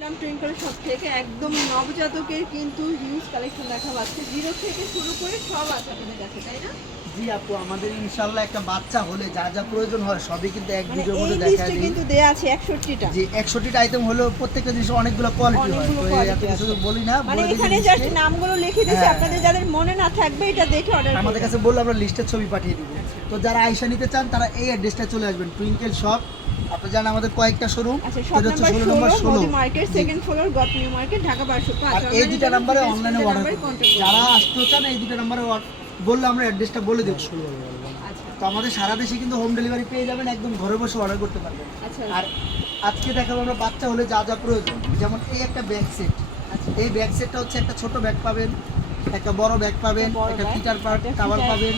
ইসলাম twinkle সব থেকে। একদম নবজাতকের কিন্তু হিউজ কালেকশন দেখা পাচ্ছে। জিরো থেকে শুরু করে সব আছে আপনাদের কাছে তাই না? জি আপু আমাদের একটা বাচ্চা হলে যা যা প্রয়োজন হয় সবই কিন্তু এক মানে ভিডিওর মধ্যে দেখা দিই। কিন্তু দেয়া আছে একষট্টিটা। যে একষট্টিটা আইটেম হলো প্রত্যেকটা জিনিস অনেকগুলো কোয়ালিটি হয়। তো এত কিছু বলি না মানে এখানে জাস্ট নামগুলো লিখে দিয়েছি। হ্যাঁ। আপনাদের যাদের মনে না থাকবে এটা দেখে অর্ডার আমাদের কাছে বললে আমরা লিস্টের ছবি পাঠিয়ে দিব। তো যারা আইসা নিতে চান তারা এই অ্যাড্রেসটা চলে আসবেন। টুইঙ্কেল শপ আপনি জানেন আমাদের কয়েকটা শোরুম আচ্ছা শপ নাম্বার ষোলো মোদি মার্কেট সেকেন্ড ফ্লোর গট নিউ মার্কেট ঢাকা বারোশো আর এই দুটা নাম্বারে অনলাইনে অর্ডার যারা আসতে চান এই দুটো নাম্বারে বললে আমরা অ্যাড্রেসটা বলে দেবো। আচ্ছা তো আমাদের সারা দেশে কিন্তু হোম ডেলিভারি পেয়ে যাবেন একদম ঘরে বসে অর্ডার করতে পারবেন। আচ্ছা। আর আজকে দেখাবো আমরা বাচ্চা হলে যা যা প্রয়োজন। যেমন এই একটা ব্যাগ সেট আচ্ছা। এই ব্যাগ সেটটা হচ্ছে একটা ছোট ব্যাগ পাবেন। একটা বড় ব্যাগ পাবেন একটা ফিটার পার্ট কাভার পাবেন।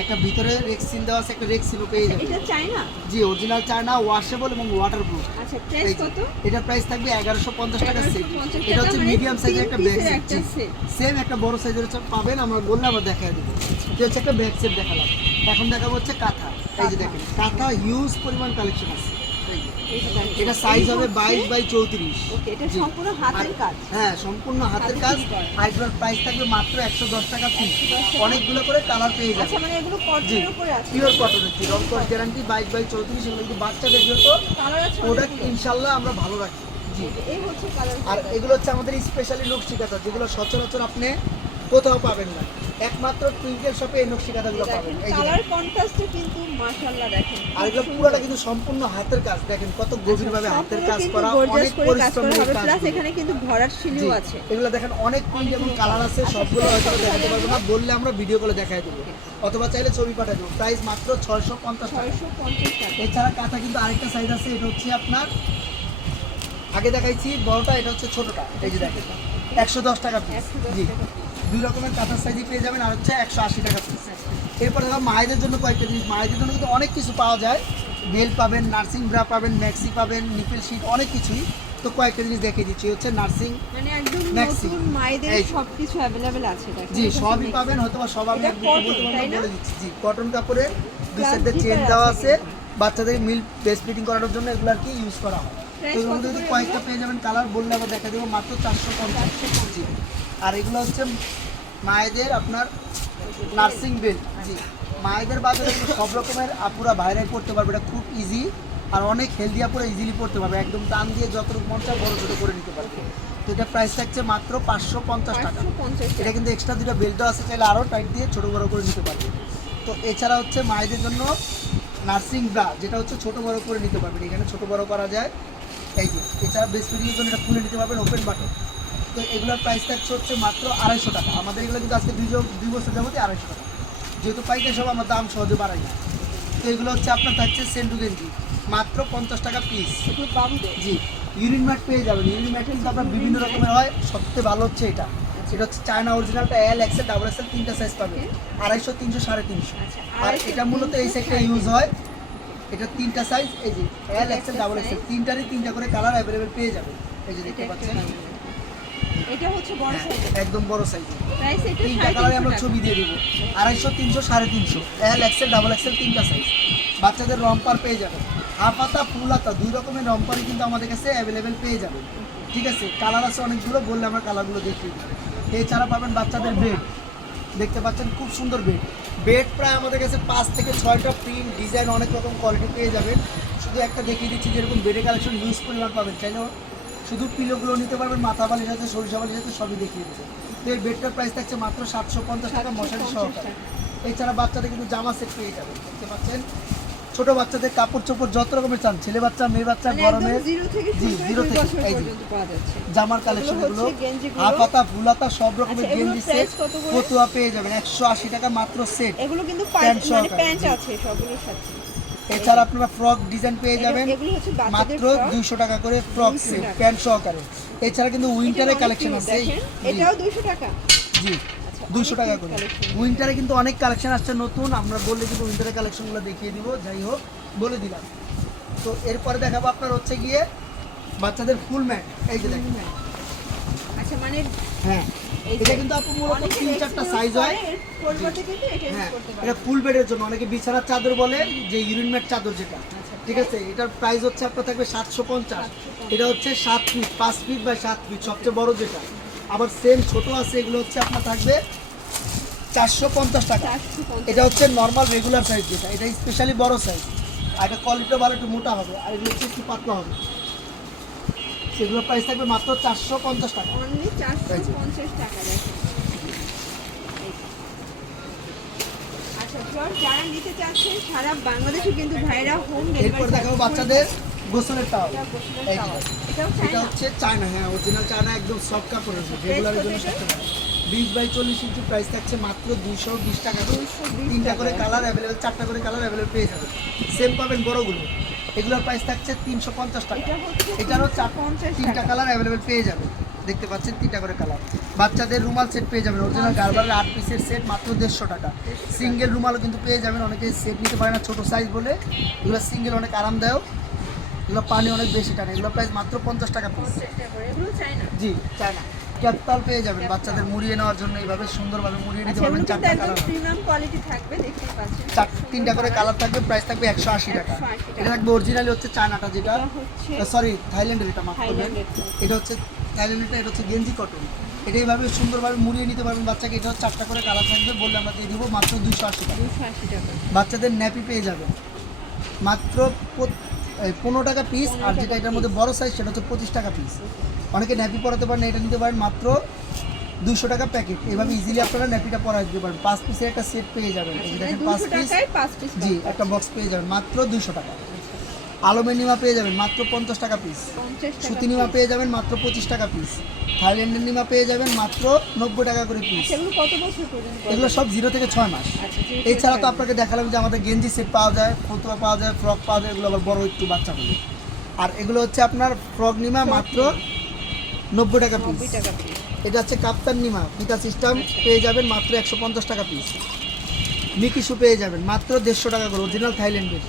একটা ভিতরে রেক্সিন দেওয়া আছে একটা রেক্সিনও পেয়ে যাবেন। এটা চাই না জি অরিজিনাল চায়না ওয়াশেবল এবং ওয়াটারপ্রুফ আচ্ছা প্রাইস কত? এটার প্রাইস থাকবে এগারোশো পঞ্চাশ টাকা সেট এটা হচ্ছে মানে মিডিয়াম সাইজের একটা ব্যাগ সেট সেম একটা বড় সাইজের হচ্ছে পাবেন আমরা বললে আমরা দেখাই দেবো। যে হচ্ছে একটা ব্যাগ সেট দেখালাম। এখন দেখাবো হচ্ছে কাঁথা। এই যে দেখেন কাঁথা হিউজ পরিমাণ কালেকশন আছে। এটা সাইজ হবে বাইশ বাই চৌত্রিশ। হ্যাঁ সম্পূর্ণ হাতের কাজ। করা। আইগুলোর প্রাইস থাকবে মাত্র একশো দশ টাকা পিস অনেকগুলো করে কালার পেয়ে যাবে। পিওর কটনের রং গ্যারান্টি বাইশ বাই চৌত্রিশ এগুলো কিন্তু বাচ্চাদের আছে প্রোডাক্ট ইনশাল্লাহ আমরা ভালো রাখি। আর এগুলো হচ্ছে আমাদের স্পেশালি লোক কাঁথা যেগুলো সচরাচর আপনি কোথাও পাবেন না। একমাত্র টুইঙ্কেল শপে এই নকশি কাঁথাগুলো পাবেন। এই কালার কন্ট্রাস্টে কিন্তু মাশাআল্লাহ দেখেন আর এগুলো পুরোটা কিন্তু সম্পূর্ণ হাতের কাজ। দেখেন কত গভীরভাবে হাতের কাজ করা অনেক করে পরিশ্রম করা হবে। প্লাস এখানে কিন্তু ভরাট শিলিও আছে। এগুলো দেখেন অনেক প্রিন্ট এবং কালার আছে সবগুলো হয়তো দেখাতে পারব না। বললে আমরা ভিডিও কলে দেখাই দেবো। অথবা চাইলে ছবি পাঠাই দেবো প্রাইস মাত্র ছয়শো পঞ্চাশ ছয়শো পঞ্চাশ টাকা। এছাড়া কাঁথা কিন্তু আরেকটা সাইজ আছে এটা হচ্ছে আপনার আগে দেখাইছি বড়টা এটা হচ্ছে ছোটটা। এই যে দেখেন একশো দশ টাকা জি। টাকা। দুই রকমের কাঁথার সাইজই পেয়ে যাবেন আর হচ্ছে একশো আশি টাকা পিস এরপর দেখো মায়েদের জন্য কয়েকটা জিনিস মায়েদের জন্য কিন্তু অনেক কিছু পাওয়া যায়। বেল পাবেন নার্সিং ব্রা পাবেন ম্যাক্সি পাবেন নিপেল শিট অনেক কিছুই। তো কয়েকটা জিনিস দেখিয়ে দিচ্ছি হচ্ছে নার্সিং মানে একদম নতুন মায়েদের সবকিছু অ্যাভেলেবেল আছে জি সবই পাবেন হয়তো সব আমি? বলে দিচ্ছি। জি কটন কাপড়ে দুই সাইডে চেন দেওয়া আছে বাচ্চাদের মিল বেস্ট ফিটিং করানোর জন্য এগুলো আর কি ইউজ করা হয়। তো যদি কয়েকটা পেয়ে যাবেন কালার বললে আবার দেখা দেবো মাত্র চারশো পঞ্চাশ। আর এগুলো হচ্ছে মায়েদের আপনার নার্সিং বেল্ট জি। মায়েদের বাজারে সব রকমের আপুরা বাইরে পড়তে পারবে এটা খুব ইজি আর অনেক হেলদি আপুরা ইজিলি পড়তে পারবে। একদম টান দিয়ে যতটুকু মন চায় বড় ছোটো করে নিতে পারবে। তো এটা প্রাইস থাকছে মাত্র পাঁচশো পঞ্চাশ টাকা। 550 এটা কিন্তু এক্সট্রা দুটো বেল্টও আছে চাইলে আরও টাইট দিয়ে ছোটো বড়ো করে নিতে পারবে। তো এছাড়া হচ্ছে মায়েদের জন্য নার্সিং ব্রা যেটা হচ্ছে ছোটো বড়ো করে নিতে পারবেন। এখানে ছোটো বড়ো করা যায়। এই যে এছাড়া বেসপিডির জন্য এটা খুলে নিতে পারবেন ওপেন বাটন তো এগুলোর প্রাইস থাকছে হচ্ছে মাত্র আড়াইশো টাকা। আমাদের এগুলো কিন্তু আজকে দুই দুই বছর যাবতীয় আড়াইশো টাকা। যেহেতু পাইকারি সব আমার দাম সহজে বাড়াই না। তো এগুলো হচ্ছে আপনার থাকছে সেন্টু গেঞ্জি। মাত্র পঞ্চাশ টাকা পিস জি ইউরিন ম্যাট পেয়ে যাবেন। ইউরিন ম্যাট কিন্তু আপনার বিভিন্ন রকমের হয়। সবথেকে ভালো হচ্ছে এটা। এটা হচ্ছে চায়না অরিজিনালটা এল এক্সেল ডাবল এক্সেল তিনটা সাইজ পাবে আড়াইশো তিনশো সাড়ে তিনশো। আচ্ছা, আর এটা মূলত এই সাড়ে ইউজ হয়। এটা তিনটা সাইজ এই যে এল এক্সেল ডাবল এক্সেল তিনটারই তিনটা করে কালার অ্যাভেলেবেল পেয়ে যাবেন। এই যে দেখতে পাচ্ছেন। এটা হচ্ছে বড় সাইজের একদম বড় সাইজ প্রাইস এটা তিনটা কালারে আমরা ছবি দিয়ে দেবো। আড়াইশো তিনশো সাড়ে তিনশো। এল এক্সেল ডাবল এক্সেল তিনটা সাইজ বাচ্চাদের রম্পার পেয়ে যাবেন হাফ হাতা ফুল হাতা দুই রকমের রম্পারই কিন্তু আমাদের কাছে অ্যাভেলেবেল পেয়ে যাবেন ঠিক আছে? কালার আছে অনেকগুলো বললে আমরা কালারগুলো দেখিয়ে এছাড়া পাবেন বাচ্চাদের বেড দেখতে পাচ্ছেন খুব সুন্দর বেড বেড প্রায় আমাদের কাছে পাঁচ থেকে ছয়টা প্রিন্ট ডিজাইন অনেক রকম কোয়ালিটি পেয়ে যাবেন শুধু একটা দেখিয়ে দিচ্ছি যেরকম বেডে কালেকশন ইউজ পরিমাণ পাবেন। চাইলেও শুধু পিলোগুলো নিতে পারবেন মাথা বালিশ আছে সরিষা বালিশ আছে সবই দেখিয়ে দেবো। তো এই বেডটার প্রাইস থাকছে মাত্র সাতশো পঞ্চাশ টাকা মশারি 750 সহকারে। এছাড়া বাচ্চাদের কিন্তু জামা সেট পেয়ে যাবেন দেখতে পাচ্ছেন? ছোট বাচ্চাদের কাপড় চোপড় যত রকমের চান ছেলে বাচ্চা মেয়ে বাচ্চা মানে গরমের জিরো থেকে জামার কালেকশন এগুলো এগুলো হচ্ছে গেঞ্জিগুলো। হাফ হাতা ফুল হাতা সব রকমের আচ্ছা, গেঞ্জি সেট ফতুয়া পেয়ে যাবেন একশো আশি টাকা মাত্র সেট এগুলো কিন্তু প্যান্ট মানে প্যান্ট আছে সবগুলোর সাথে। এছাড়া আপনারা ফ্রক ডিজাইন পেয়ে যাবেন। মাত্র। দুইশো টাকা করে ফ্রক 200 সেট টাকা। প্যান্ট সহকারে। এছাড়া কিন্তু উইন্টারের কালেকশন আছে এটাও দুইশো টাকা। জি আচ্ছা, দুইশো টাকা করে। উইন্টারে কিন্তু অনেক কালেকশন আসছে নতুন আমরা বললে কিন্তু উইন্টারের কালেকশনগুলো দেখিয়ে দিব যাই হোক বলে দিলাম। তো এরপরে দেখাবো আপনার হচ্ছে গিয়ে বাচ্চাদের ফুল ম্যাট এই যে দেখেন। আচ্ছা মানে হ্যাঁ। এটা কিন্তু আপু মূলত তিন চারটা সাইজ হয়। এটা হ্যাঁ এটা ফুল বেডের জন্য। অনেকে বিছানার চাদর বলে যে ইউরিন ম্যাট চাদর যেটা। ঠিক আছে? এটার প্রাইস হচ্ছে আপনার থাকবে সাতশো পঞ্চাশ। এটা হচ্ছে সাত ফিট পাঁচ ফিট বাই সাত ফিট সবচেয়ে বড় যেটা। আবার সেম ছোট আছে এগুলো হচ্ছে আপনার থাকবে চারশো পঞ্চাশ টাকা। এটা হচ্ছে নর্মাল রেগুলার সাইজ যেটা। এটা স্পেশালি বড় সাইজ আর এটা কোয়ালিটিটা ভালো একটু মোটা হবে। আর এগুলো হচ্ছে একটু পাতলা হবে। সেগুলোর প্রাইস থাকবে মাত্র চারশো পঞ্চাশ টাকা। অনলি চারশো পঞ্চাশ টাকা দেখেন এই। আচ্ছা চল যারা নিতে চাচ্ছেন সারা বাংলাদেশে কিন্তু ভাইরা হোম এরপর দেখাবো বাচ্চাদের গোসলের টাওয়াল এই যে। এটাও এটা চায়না হচ্ছে চায়না হ্যাঁ অরিজিনাল চায়না একদম সফট কাপড়ের রেগুলারের জন্য কত বিশ বাই চল্লিশ ইঞ্চি প্রাইস থাকছে মাত্র দুশো বিশ টাকা। করে তিনটা করে কালার অ্যাভেলেবেল চারটা করে কালার অ্যাভেলেবেল পেয়ে যাবেন সেম পাবেন বড়গুলো। এগুলোর প্রাইস থাকছে তিনশো পঞ্চাশ টাকা। এটা হচ্ছে এটারও চার 350 তিনটা কালার অ্যাভেলেবেল পেয়ে যাবেন দেখতে পাচ্ছেন তিনটা করে কালার বাচ্চাদের রুমাল সেট পেয়ে যাবেন। অরিজিনাল গার্বারের আট পিসের সেট মাত্র দেড়শো টাকা। সিঙ্গেল রুমালও কিন্তু পেয়ে যাবেন। অনেকে সেট নিতে পারে না ছোটো সাইজ বলে। এগুলো সিঙ্গেল অনেক আরামদায়ক। এগুলো পানি অনেক বেশি টানে। এগুলো প্রাইস মাত্র পঞ্চাশ টাকা পিস জি টাকা করে। ক্যাপতাল পেয়ে যাবেন বাচ্চাদের মুড়িয়ে নেওয়ার জন্য এইভাবে সুন্দরভাবে মুড়িয়ে নিতে আচ্ছা পারবেন। চারটা কালার প্রিমিয়াম কোয়ালিটি থাকবে দেখতেই পাচ্ছেন। চার তিনটা করে কালার থাকবে প্রাইস থাকবে একশো আশি টাকা। 180 টাকা। এটা থাকবে অরিজিনালি হচ্ছে চায়নাটা যেটা সরি থাইল্যান্ডের এটা করবেন। এটা হচ্ছে থাইল্যান্ডেরটা এটা হচ্ছে গেঞ্জি কটন এটা এইভাবে সুন্দরভাবে মুড়িয়ে নিতে পারবেন বাচ্চাকে। এটা হচ্ছে চারটা করে কালার থাকবে বললে আমরা দিয়ে দেবো মাত্র দুশো আশি টাকা। বাচ্চাদের ন্যাপি পেয়ে যাবেন। মাত্র পনেরো টাকা পিস আর যেটা এটার মধ্যে বড় সাইজ সেটা হচ্ছে পঁচিশ টাকা পিস অনেকে ন্যাপি পরাতে পারেন এটা নিতে পারেন মাত্র দুশো টাকা প্যাকেট। এভাবে ইজিলি আপনারা ন্যাপিটা পরা দিতে পারেন। পাঁচ পিসের একটা সেট পেয়ে যাবেন। দেখেন পাঁচ পিস পিস জি একটা বক্স পেয়ে যাবেন মাত্র দুশো টাকা। আলমের নিমা পেয়ে যাবেন মাত্র পঞ্চাশ টাকা পিস সুতি নিমা পেয়ে যাবেন মাত্র পঁচিশ টাকা পিস থাইল্যান্ডের নিমা পেয়ে যাবেন মাত্র নব্বই টাকা করে পিস বছর পর্যন্ত এগুলো সব জিরো থেকে ছয় মাস। আচ্ছা এছাড়া তো আপনাকে দেখালাম যে আমাদের গেঞ্জি সেট পাওয়া যায় ফতুয়া পাওয়া যায় ফ্রক পাওয়া যায় এগুলো আবার বড় একটু বাচ্চা বলে আর এগুলো হচ্ছে আপনার ফ্রক নিমা মাত্র নব্বই টাকা পিস নব্বই টাকা পিস এটা হচ্ছে কাপ্তান নিমা। পিতা সিস্টেম পেয়ে যাবেন মাত্র একশো পঞ্চাশ টাকা পিস মিকিসু পেয়ে যাবেন মাত্র দেড়শো টাকা করে অরিজিনাল থাইল্যান্ডের।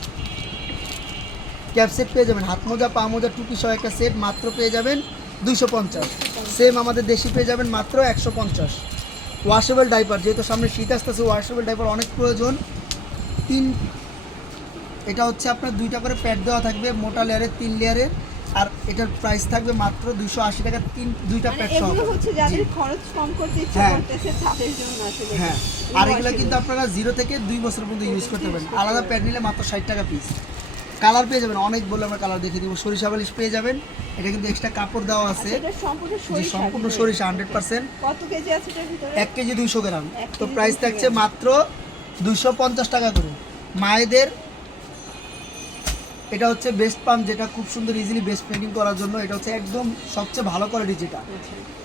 ক্যাপ সেট পেয়ে যাবেন হাত মোজা পা মোজা টুপি সহ একটা সেট মাত্র পেয়ে যাবেন দুশো পঞ্চাশ। সেম আমাদের দেশি পেয়ে যাবেন মাত্র একশো পঞ্চাশ। ওয়াশেবল ডাইপার যেহেতু সামনে শীত আসতেছে ওয়াশেবল ডাইপার অনেক প্রয়োজন। তিন এটা হচ্ছে আপনার দুইটা করে প্যাড দেওয়া থাকবে মোটা লেয়ারের তিন লেয়ারের আর এটার প্রাইস থাকবে মাত্র দুশো আশি টাকা তিন দুইটা মানে প্যাড সহ হচ্ছে যাদের খরচ কম করতে ইচ্ছা হ্যাঁ। করতেছে তাদের জন্য আসলে হ্যাঁ। আর এগুলো কিন্তু আপনারা জিরো থেকে দুই বছর পর্যন্ত ইউজ করতে পারেন আলাদা প্যাড নিলে মাত্র ষাট টাকা পিস কালার পেয়ে যাবেন অনেক বলে আমরা কালার দেখে দিব। সরিষা বালিশ পেয়ে যাবেন। এটা কিন্তু এক্সট্রা কাপড় দেওয়া আছে। সম্পূর্ণ সরিষা হান্ড্রেড পার্সেন্ট কত কেজি আছে এক কেজি দুইশো গ্রাম। তো প্রাইস থাকছে মাত্র দুশো পঞ্চাশ টাকা করে। মায়েদের এটা হচ্ছে বেস্ট পাম্প যেটা খুব সুন্দর ইজিলি বেস্ট পেন্টিং করার জন্য। এটা হচ্ছে একদম সবচেয়ে ভালো কোয়ালিটি যেটা।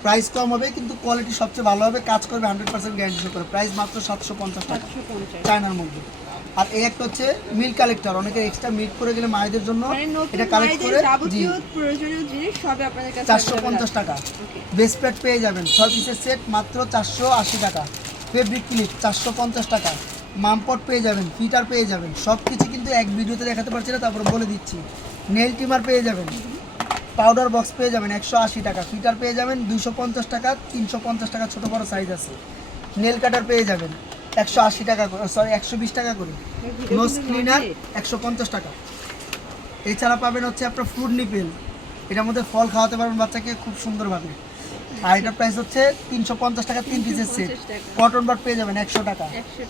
প্রাইস কম হবে কিন্তু কোয়ালিটি সবচেয়ে ভালো হবে। কাজ করবে হান্ড্রেড পার্সেন্ট গ্যারান্টি করে। প্রাইস মাত্র সাতশো পঞ্চাশ টাকা চায়নার মধ্যে। আর এই একটা হচ্ছে মিল কালেক্টর অনেকে এক্সট্রা মিল্ক করে গেলে মায়েদের জন্য মানে এটা কালেক্ট করে চারশো পঞ্চাশ টাকা। বেস্ট প্যাড পেয়ে যাবেন। ছয় পিসের সেট মাত্র চারশো আশি টাকা। ফেব্রিক ক্লিপ চারশো পঞ্চাশ টাকা। মামপট পেয়ে যাবেন, ফিটার পেয়ে যাবেন সব কিছু কিন্তু এক ভিডিওতে দেখাতে পারছি না, তারপরে বলে দিচ্ছি। নেল টিমার পেয়ে যাবেন পাউডার বক্স পেয়ে যাবেন একশো আশি টাকা, ফিটার পেয়ে যাবেন দুশো পঞ্চাশ টাকা, তিনশো পঞ্চাশ টাকা ছোটো বড়ো সাইজ আছে। নেল কাটার পেয়ে যাবেন, একশো আশি টাকা সরি একশো বিশ টাকা করে। নোজ ক্লিনার একশো পঞ্চাশ টাকা। এছাড়া পাবেন হচ্ছে আপনার ফ্রুট নিপেল এটার মধ্যে ফল খাওয়াতে পারবেন বাচ্চাকে খুব সুন্দরভাবে। আর এটার প্রাইস হচ্ছে তিনশো পঞ্চাশ টাকা তিন পিসের সেট কটন বার পেয়ে যাবেন একশো টাকা।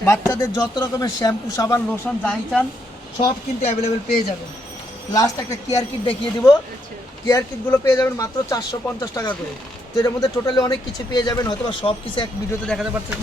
বাচ্চাদের যত রকমের শ্যাম্পু সাবান লোশন যাই চান সব কিন্তু অ্যাভেলেবেল পেয়ে যাবেন। লাস্ট একটা কেয়ার কিট দেখিয়ে দিব। আচ্ছা। কেয়ার কিটগুলো পেয়ে যাবেন মাত্র চারশো পঞ্চাশ টাকা করে। তো এটার মধ্যে টোটালি অনেক কিছু পেয়ে যাবেন হয়তো সব কিছু এক ভিডিওতে দেখাতে পারছেন।